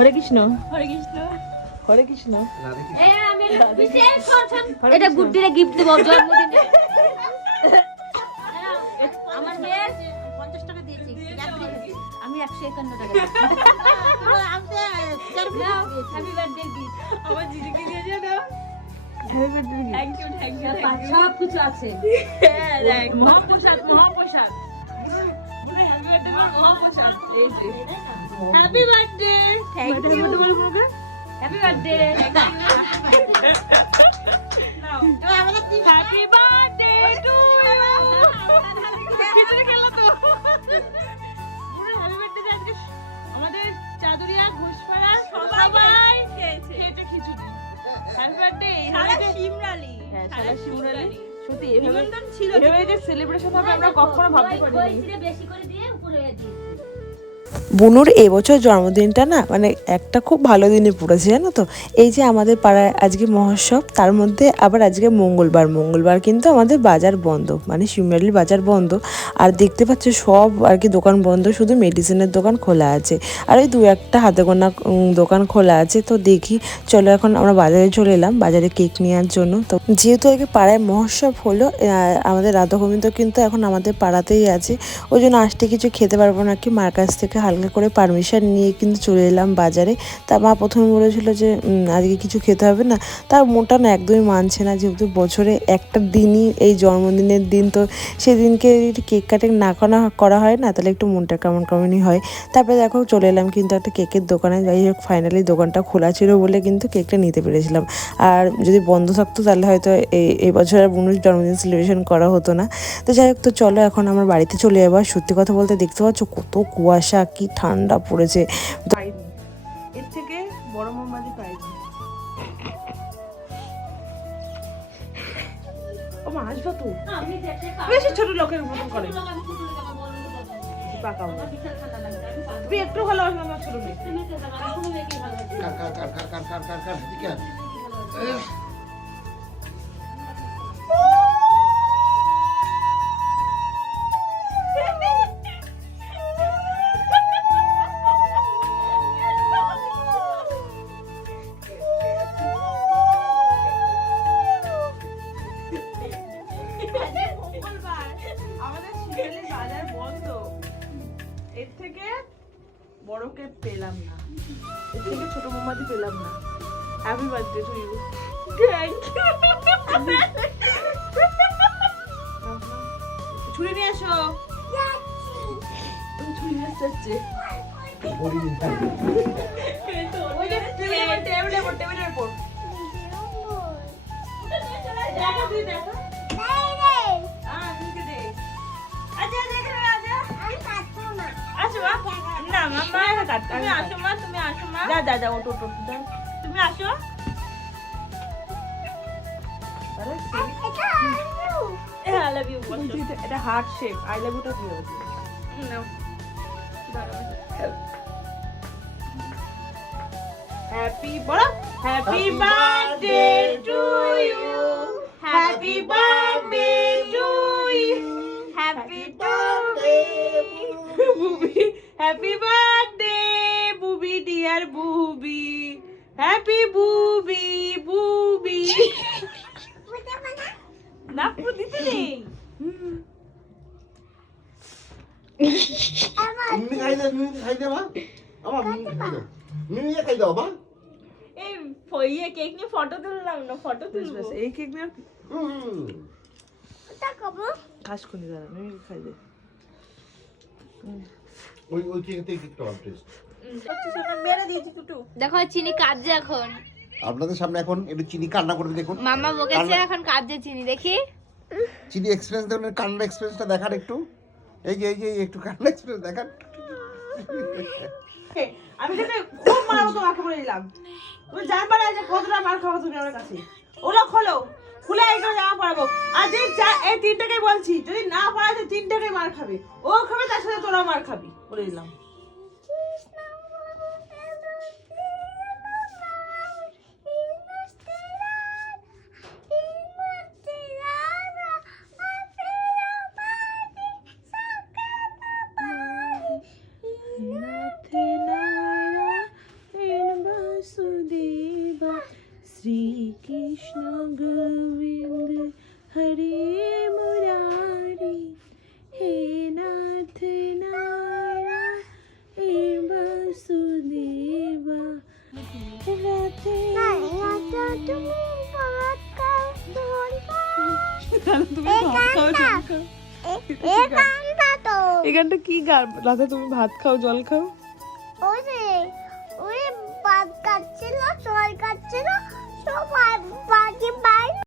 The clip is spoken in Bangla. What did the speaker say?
হরে কৃষ্ণ হরে কৃষ্ণ হরে কৃষ্ণ। এটা গুড্ডিরে গিফট দেবো জন্মদিনে। আমার মেয়ের 50 টাকা দিয়েছি, আমি 151 টাকা দিয়েছি। হ্যাপি বার্থডে গিফট আমার দিদিকে দিয়ে দাও। Happy birthday gift. Thank you thank you সব কিছু আছে। হ্যাঁ দেখ মহাপ্রসাদ মহাপ্রসাদ বলে হ্যাপি বার্থডে মহাপ্রসাদ। এই যে happy birthday thank you happy birthday নাও আমাদের হ্যাপি বার্থডে টু ইউ খিচুড়ি খেলো তো পুরো হ্যাপি বার্থডে আজকে আমাদের চাদুরিয়া ঘোষপাড়া সবাই খেয়েছে খিচুড়ি। হ্যাপি বার্থডে সারা শিমরালি। হ্যাঁ সারা শিমরালি সত্যি এভাবে ছিল এভাবে যে সেলিব্রেশন হবে আমরা কখনো ভাবতে পারিনি। বেশি করে দিয়ে উপরে দিয়েছি। বুনুর এবছর জন্মদিনটা না মানে একটা খুব ভালো দিনে পড়েছে জানো তো। এই যে আমাদের পাড়ায় আজকে মহোৎসব, তার মধ্যে আবার আজকে মঙ্গলবার কিন্তু আমাদের বাজার বন্ধ, মানে শিমরালির বাজার বন্ধ। আর দেখতে পাচ্ছ সব আর কি দোকান বন্ধ, শুধু মেডিসিনের দোকান খোলা আছে আর ওই 2-1টা হাতে গোনা দোকান খোলা আছে। তো দেখি চলো এখন আমরা বাজারে চলে এলাম বাজারে কেক নেওয়ার জন্য। তো যেহেতু আগে পাড়ায় মহোৎসব হলো, আমাদের রাধাগোবিন্দ কিন্তু এখন আমাদের পাড়াতেই আছে, ওই জন্য আসতে কিছু খেতে পারবো না, কি মার কাছ থেকে হালকা করে পারমিশন নিয়ে কিন্তু চলে এলাম বাজারে। তা মা প্রথমে বলেছিল যে আজকে কিছু খেতে হবে না, তার মনটা না একদমই মানছে না, যেহেতু বছরে একটা দিনই এই জন্মদিনের দিন, তো সেদিনকে কেক কাটিং না করা হয় না, তাহলে একটু মনটা কেমন কেমনই হয়। তারপরে দেখো চলে এলাম কিন্তু একটা কেকের দোকানে, যাই হোক ফাইনালি দোকানটা খোলা ছিল বলে কিন্তু কেকটা নিতে পেরেছিলাম। আর যদি বন্ধ থাকতো তাহলে হয়তো এই বছর আর বুনুর জন্মদিন সেলিব্রেশন করা হতো না। তো যাই হোক, তো চলো এখন আমার বাড়িতে চলে যাবো। সত্যি কথা বলতে দেখতে পাচ্ছ কত কুয়াশা, কি ঠান্ডা পড়েছে। এর থেকে বড় মোমবাতি পাইনি। ও মা আসবা তো বেশি ছোট লোকের মতন করে পাকা তুমি একটু ভালো আসবে আমার ছোট মেয়ে। এর থেকে বড় কেক পেলাম না, এর থেকে ছোট মোমবাতি পেলাম না। Happy birthday to you. Thank you. ছুরি নিয়ে এসো। ছুরি নিয়ে আসছে। টেবিলের উপর দেখো তুই দেখো। না মাম্মা তুমি আসো মা, তুমি আসো মা। যা যা ওটো ওটো তুমি আসো। আই লাভ ইউ বলছো, এটা হার্ট শেপ। আই লাভ ইউটা কি হবে? নাও হ্যাপি বলো, happy birthday to you, happy birthday to you, happy birthday Bubi, happy birthday Bubi, dear Bubi, happy Bubi Bubi. না পুরো দিতে নেই। এই ফইয়ে কেক নিয়ে ফটো তুললাম না, ফটো তুলবো। এই কেক নিয়ে খাস করে দাঁড়া, আমি খাই দে। ওই কেকতে একটু টেস্ট মেরে দিয়েছি টুটু। দেখো চিনি কাটছে এখন আপনাদের সামনে, এখন একটু চিনি কান্না করে দেখুন। মামা বকেছে এখন কাটছে চিনি, দেখি চিনি এক্সপেরিয়েন্স দেখুন, কান্নার এক্সপেরিয়েন্সটা দেখান একটু। এই যে একটু কান্নার এক্সপেরিয়েন্স দেখান। আমি তোকে খুব মার মতো মাকে বলে দিলাম, তুমি জানবা না যে কতটা মার খাওয়া তুমি আমার কাছে। ওগুলো খোলো, খুলে এইগুলো জামা পরাবো। আর যে এই 3টাকে বলছি, যদি না পারে তো 3টাকে মার খাবে, ও খাবে তার সাথে তোরা মার খাবি বলে দিলাম। কৃষ্ণ গোবিন্দ হরে মুরারি হে নাথ নারায়ণ বাসুদেবা রাধে তুমি ভাত খাও জল খাও তুমি ভাত খাও জল খাও এই গানটা কি গান রাধা তুমি ভাত খাও জল খাও ওই ভাত খাচ্ছিল জল খাচ্ছিল সবাই বাকি বাইরে